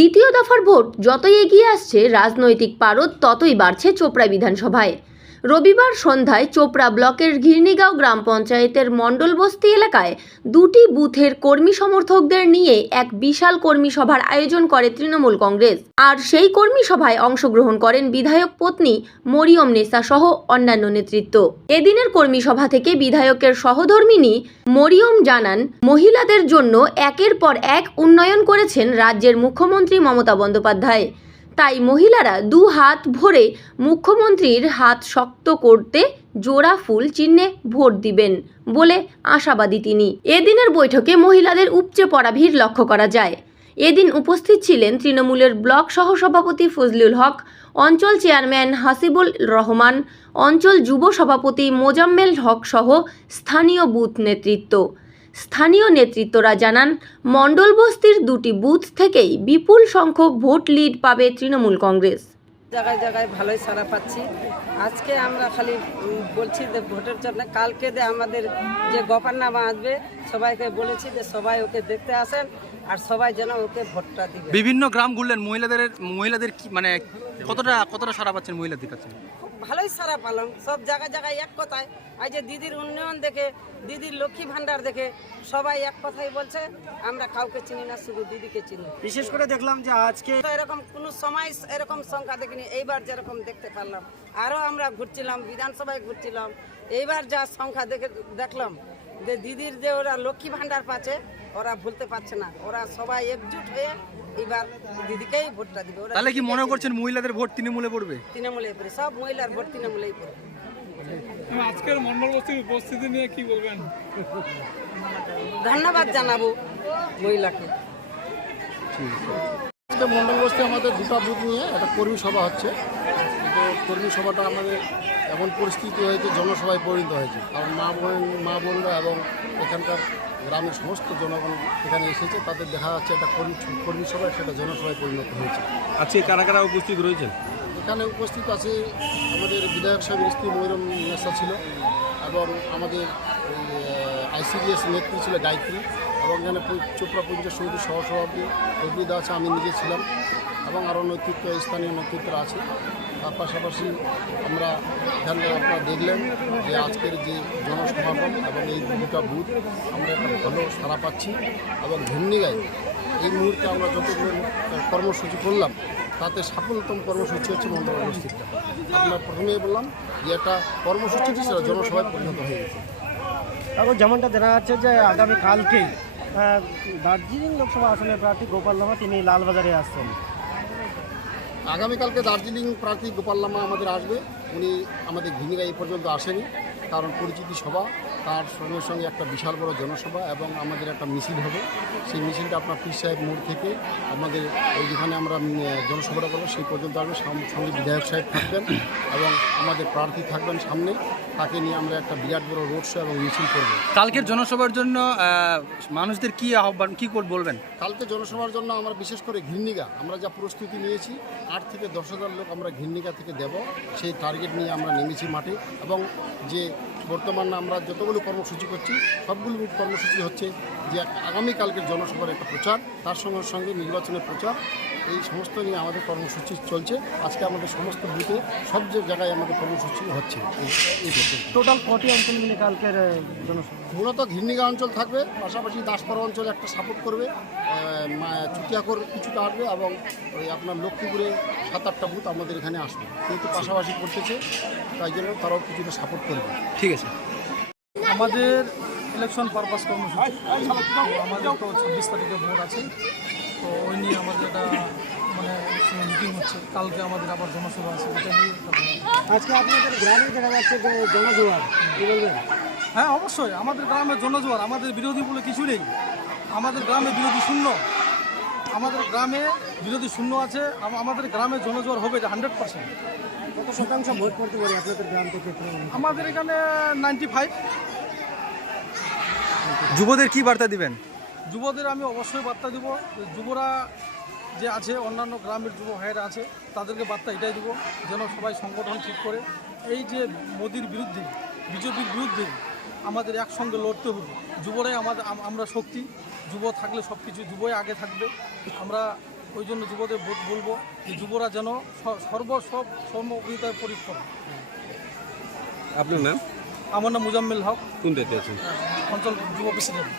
দ্বিতীয় দফার ভোট যতই এগিয়ে আসছে, রাজনৈতিক পারদ ততই বাড়ছে চোপড়া বিধানসভায়। রবিবার সন্ধ্যায় চোপড়া ব্লকের ঘিরনিগাঁও গ্রাম পঞ্চায়েতের মণ্ডলবস্তি এলাকায় দুটি বুথের কর্মী সমর্থকদের নিয়ে এক বিশাল কর্মী সভার আয়োজন করে তৃণমূল কংগ্রেস। আর সেই কর্মী সভায় অংশগ্রহণ করেন বিধায়ক পত্নী মরিয়ম নেসা সহ অন্যান্য নেতৃত্ব। এদিনের কর্মী সভা থেকে বিধায়কের সহধর্মিণী মরিয়ম জানান, মহিলাদের জন্য একের পর এক উন্নয়ন করেছেন রাজ্যের মুখ্যমন্ত্রী মমতা বন্দ্যোপাধ্যায়। তাই মহিলারা দু হাত ভরে মুখ্যমন্ত্রীর হাত শক্ত করতে জোড়া ফুল চিহ্নে ভোট দিবেন বলে আশাবাদী তিনি। এদিনের বৈঠকে মহিলাদের উপচে পড়া ভিড় লক্ষ্য করা যায়। এদিন উপস্থিত ছিলেন তৃণমূলের ব্লক সহসভাপতি ফজলুল হক, অঞ্চল চেয়ারম্যান হাসিবুল রহমান, অঞ্চল যুব সভাপতি মোজাম্মেল হক সহ স্থানীয় বুথ নেতৃত্ব। স্থানীয় নেতৃত্বরা জানান, মণ্ডলবস্তির দুটি বুথ থেকেই বিপুল সংখ্যক ভোট লিড পাবে তৃণমূল কংগ্রেস। জায়গায় জায়গায় ভালোই সাড়া পাচ্ছি। আজকে আমরা খালি বলছি যে ভোটের জন্য কালকে যে আমাদের যে গফরনামা আসবে সবাইকে বলেছি যে সবাই ওকে দেখতে আসেন আর সবাই যেন ওকে ভোটটা দিবে। বিভিন্ন গ্রাম ঘুরলেন, মহিলাদের কি মানে কতটা সাড়া পাচ্ছেন মহিলাদের কাছে? খুব ভালোই সাড়া পালাম। সব জায়গায় জায়গায় এক কথায় আজ যে দিদির উন্নয়ন দেখে, দিদির লক্ষ্মী ভান্ডার দেখে সবাই এক কথাই বলছে আমরা কাউকে চিনি না, শুধু দিদিকে চিনি। বিশেষ করে দেখলাম যে আজকে এরকম কোনো সময় এরকম সংখ্যা দেখিনি, এইবার যেরকম দেখতে পারলাম। আরও আমরা ঘুরছিলাম, বিধানসভায় ঘুরছিলাম, এইবার যা সংখ্যা দেখলাম যে দিদির যে ওরা লক্ষ্মী ভান্ডার পাচ্ছে ওরা ভুলতে পারছে না। ওরা সবাই একজুট হয়ে এবার দিদিকেই ভোটটা দিবে। তাহলে কি মনে করছেন মহিলাদের ভোট তৃণমূলে পড়বে? তৃণমূলে পড়ে, সব মহিলার ভোট তৃণমূলেই পড়বে। আজকের মণ্ডলবস্তির উপস্থিতি নিয়ে কি বলবেন? ধন্যবাদ জানাবো মহিলাকে। আজকে মণ্ডলবস্তি আমাদের দুটো বুথ নিয়ে একটা কর্মী সভা হচ্ছে, কিন্তু কর্মী সভাটা আমাদের এমন পরিস্থিতি হয়েছে জনসভায় পরিণত হয়েছে। কারণ মা বোনরা এবং এখানকার গ্রামের সমস্ত জনগণ এখানে এসেছে, তাদের দেখা যাচ্ছে একটা কর্মী সভায় সেটা জনসভায় পরিণত হয়েছে। আজকে কারা কারা উপস্থিত রয়েছেন? এখানে উপস্থিত আছে আমাদের বিধায়ক সাহেবের স্ত্রী মরিয়ম নেসা ছিল, এবং আমাদের আইসিডিএস নেত্রী ছিল গায়ত্রী, এবং এখানে চোপড়া পঞ্চায়েত সমিতির সহসভাপতি রবিদা আছে, আমি নিজে ছিলাম, এবং আরও স্থানীয় নেতৃত্বরা আছে। তার পাশাপাশি আমরা এখানে আপনারা দেখলেন যে আজকের যে জনসমাগম এবং এই দুটা বুথ আমরা একটা ভালো সাড়া পাচ্ছি। এবং ঘিরনিগাঁয় এই মুহূর্তে আমরা যতগুলো কর্মসূচি করলাম তাতে সাফল্যতম কর্মসূচি হচ্ছে মণ্ডলবস্তিটা। আমরা প্রথমেই বললাম যে একটা কর্মসূচিটি সেটা জনসভায় পরিণত হয়ে গেছে। তারপর যেমনটা জানা যাচ্ছে যে আগামীকালকেই দার্জিলিং লোকসভা আসনের প্রার্থী গোপাল লামা তিনি লালবাজারে আসছেন। আগামীকালকে দার্জিলিং প্রার্থী গোপাল লামা আমাদের আসবে। উনি আমাদের ঘিরনিগাঁও এই পর্যন্ত আসেনি, কারণ পরিচিতি সভা, তার সঙ্গে সঙ্গে একটা বিশাল বড় জনসভা এবং আমাদের একটা মিছিল হবে। সেই মিছিলটা আপনার পীর সাহেব মোড় থেকে আমাদের ওই যেখানে আমরা জনসভাটা করবো সেই পর্যন্ত আসবে। সঙ্গে বিধায়ক সাহেব থাকবেন এবং আমাদের প্রার্থী থাকবেন সামনে, তাকে নিয়ে আমরা একটা বিরাট বড় রোড শো এবং মিছিল করব। কালকের জনসভার জন্য মানুষদের কি আহ্বান, কি বলবেন? কালকে জনসভার জন্য আমরা বিশেষ করে ঘিরনিগাঁ আমরা যা প্রস্তুতি নিয়েছি, 8 থেকে 10,000 লোক আমরা ঘিরনিগাঁ থেকে দেব, সেই টার্গেট নিয়ে আমরা নেমেছি মাঠে। এবং যে বর্তমানে আমরা যতগুলো কর্মসূচি করছি সবগুলো কর্মসূচি হচ্ছে যে আগামীকালকের জনসভার একটা প্রচার, তার সঙ্গে সঙ্গে নির্বাচনের প্রচার, এই সমস্ত নিয়ে আমাদের কর্মসূচি চলছে। আজকে আমাদের সমস্ত বুথে সব জায়গায় আমাদের কর্মসূচি হচ্ছে। এই টোটাল কটি অঞ্চল মিলে কালকের জনসভা? মূলত ঘিরনিগাঁও অঞ্চল থাকবে, পাশাপাশি দাসপাড়া অঞ্চল একটা সাপোর্ট করবে, চুটিয়াকর কিছুটা আসবে, এবং ওই আপনার লক্ষ্মীপুরে 7-8টা বুথ আমাদের এখানে আসবে, কিন্তু পাশাপাশি করতেছে, তাই জন্য তারাও কিছুটা সাপোর্ট করবে। ঠিক আছে। আমাদের ইলেকশন পারপাস কর্মসূচি, আমাদের তো 26 তারিখে ভোট আছে, তো ওই নিয়ে আমাদের একটা মানে মিটিং হচ্ছে। কালকে আমাদের আবার জনসভা আছে, এটা নিয়ে আজকে আপনাদের গ্রামে দেখা যাচ্ছে যে জনজোয়ার, কী বলবেন? হ্যাঁ অবশ্যই আমাদের গ্রামে জনজোয়ার। আমাদের বিরোধী বলে কিছু নেই, আমাদের গ্রামে বিরোধী শূন্য। আমাদের গ্রামে বিরোধী শূন্য আছে, আমাদের গ্রামে জনজোয়ার হবে 100%। কত শতাংশ ভোট করতে পারে আপনাদের গ্রাম থেকে? আমাদের এখানে 95। যুবদের কি বার্তা দিবেন? যুবদের আমি অবশ্যই বার্তা দিব, যুবরা যে আছে অন্যান্য গ্রামের যুব ভাইয়েরা আছে তাদেরকে বার্তা এটাই দিব যেন সবাই সংগঠন ঠিক করে এই যে মোদির বিরুদ্ধে, বিজেপির বিরুদ্ধে আমাদের একসঙ্গে লড়তে হবে। যুবরাই আমরা শক্তি, যুব থাকলে সব কিছু, যুবই আগে থাকবে। আমরা ওই জন্য যুবদের ভোট বলবো যে যুবরা যেন সর্বমতায় পরীক্ষা করে। আপনার নাম? আমার নাম মুজাম্মেল হক, কোন দায়িত্বে আছেন? অঞ্চল যুব প্রেসিডেন্ট।